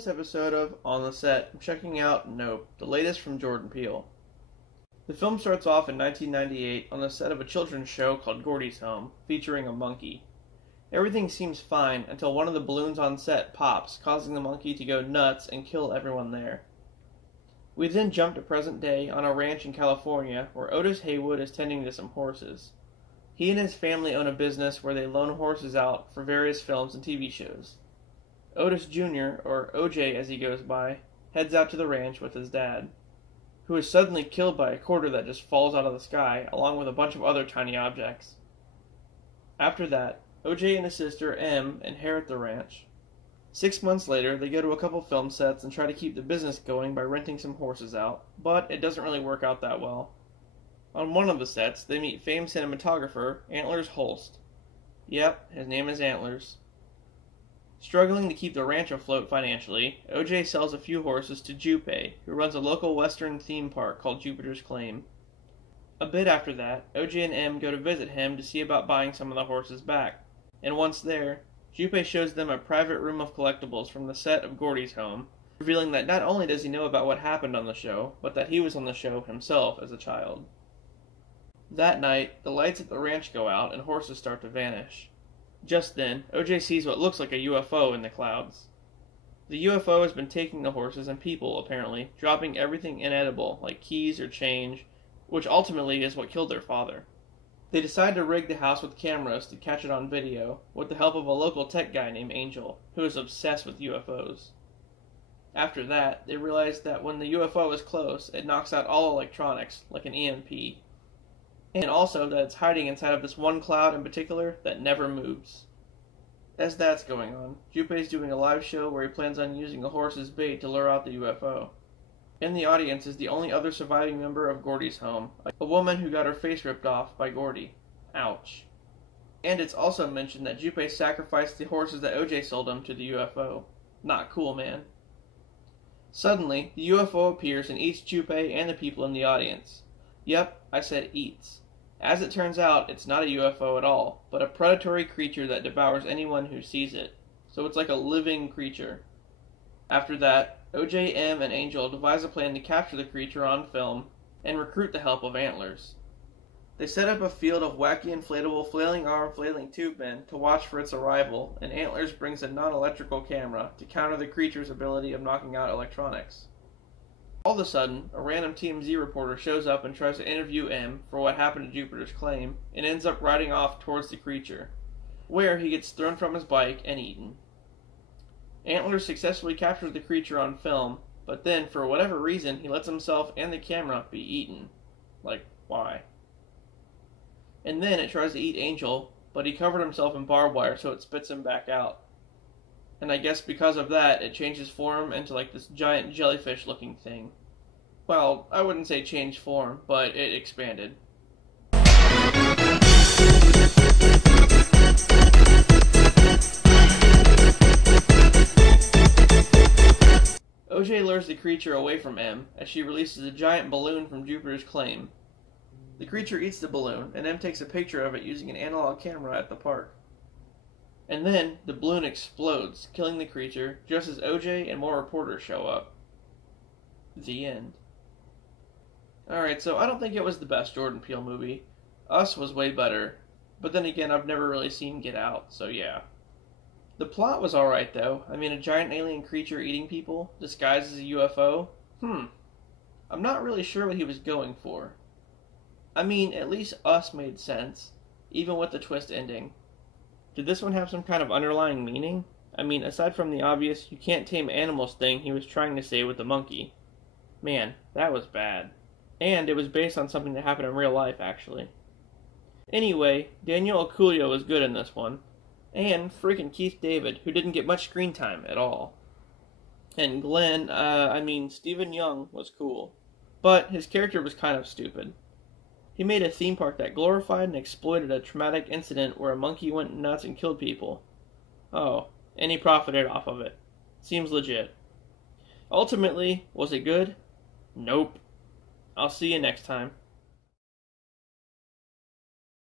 this episode of On the Set, I'm checking out Nope, the latest from Jordan Peele. The film starts off in 1998 on the set of a children's show called Gordy's Home, featuring a monkey. Everything seems fine until one of the balloons on set pops, causing the monkey to go nuts and kill everyone there. We then jump to present day on a ranch in California where Otis Haywood is tending to some horses. He and his family own a business where they loan horses out for various films and TV shows. Otis Jr., or OJ as he goes by, heads out to the ranch with his dad, who is suddenly killed by a quarter that just falls out of the sky, along with a bunch of other tiny objects. After that, OJ and his sister, M, inherit the ranch. 6 months later, they go to a couple film sets and try to keep the business going by renting some horses out, but it doesn't really work out that well. On one of the sets, they meet famed cinematographer, Antlers Holst. Yep, his name is Antlers. Struggling to keep the ranch afloat financially, OJ sells a few horses to Jupe, who runs a local western theme park called Jupiter's Claim. A bit after that, OJ and M go to visit him to see about buying some of the horses back, and once there, Jupe shows them a private room of collectibles from the set of Gordy's Home, revealing that not only does he know about what happened on the show, but that he was on the show himself as a child. That night, the lights at the ranch go out and horses start to vanish. Just then, OJ sees what looks like a UFO in the clouds. The UFO has been taking the horses and people, apparently, dropping everything inedible, like keys or change, which ultimately is what killed their father. They decide to rig the house with cameras to catch it on video, with the help of a local tech guy named Angel, who is obsessed with UFOs. After that, they realize that when the UFO is close, it knocks out all electronics, like an EMP. And also that it's hiding inside of this one cloud in particular that never moves. As that's going on, Jupe's doing a live show where he plans on using a horse as bait to lure out the UFO. In the audience is the only other surviving member of Gordy's Home, a woman who got her face ripped off by Gordy. Ouch. And it's also mentioned that Jupe sacrificed the horses that OJ sold him to the UFO. Not cool, man. Suddenly, the UFO appears and eats Jupe and the people in the audience. Yep, I said eats. As it turns out, it's not a UFO at all, but a predatory creature that devours anyone who sees it. So it's like a living creature. After that, OJ, M, and Angel devise a plan to capture the creature on film and recruit the help of Antlers. They set up a field of wacky inflatable flailing arm flailing tube men to watch for its arrival, and Antlers brings a non-electrical camera to counter the creature's ability of knocking out electronics. All of a sudden, a random TMZ reporter shows up and tries to interview M for what happened to Jupiter's Claim, and ends up riding off towards the creature, where he gets thrown from his bike and eaten. Antlers successfully captures the creature on film, but then, for whatever reason, he lets himself and the camera be eaten. Like, why? And then it tries to eat Angel, but he covered himself in barbed wire so it spits him back out. And I guess because of that, it changes form into like this giant jellyfish looking thing. Well, I wouldn't say changed form, but it expanded. OJ lures the creature away from M as she releases a giant balloon from Jupiter's Claim. The creature eats the balloon, and M takes a picture of it using an analog camera at the park. And then, the balloon explodes, killing the creature, just as OJ and more reporters show up. The end. Alright, so I don't think it was the best Jordan Peele movie. Us was way better. But then again, I've never really seen Get Out, so yeah. The plot was alright though. I mean, a giant alien creature eating people, disguised as a UFO? I'm not really sure what he was going for. I mean, at least Us made sense, even with the twist ending. Did this one have some kind of underlying meaning? I mean, aside from the obvious you can't tame animals thing he was trying to say with the monkey. Man, that was bad. And it was based on something that happened in real life, actually. Anyway, Daniel Aculio was good in this one. And freaking Keith David, who didn't get much screen time at all. And Stephen Young was cool. But his character was kind of stupid. He made a theme park that glorified and exploited a traumatic incident where a monkey went nuts and killed people. Oh, and he profited off of it. Seems legit. Ultimately, was it good? Nope. I'll see you next time.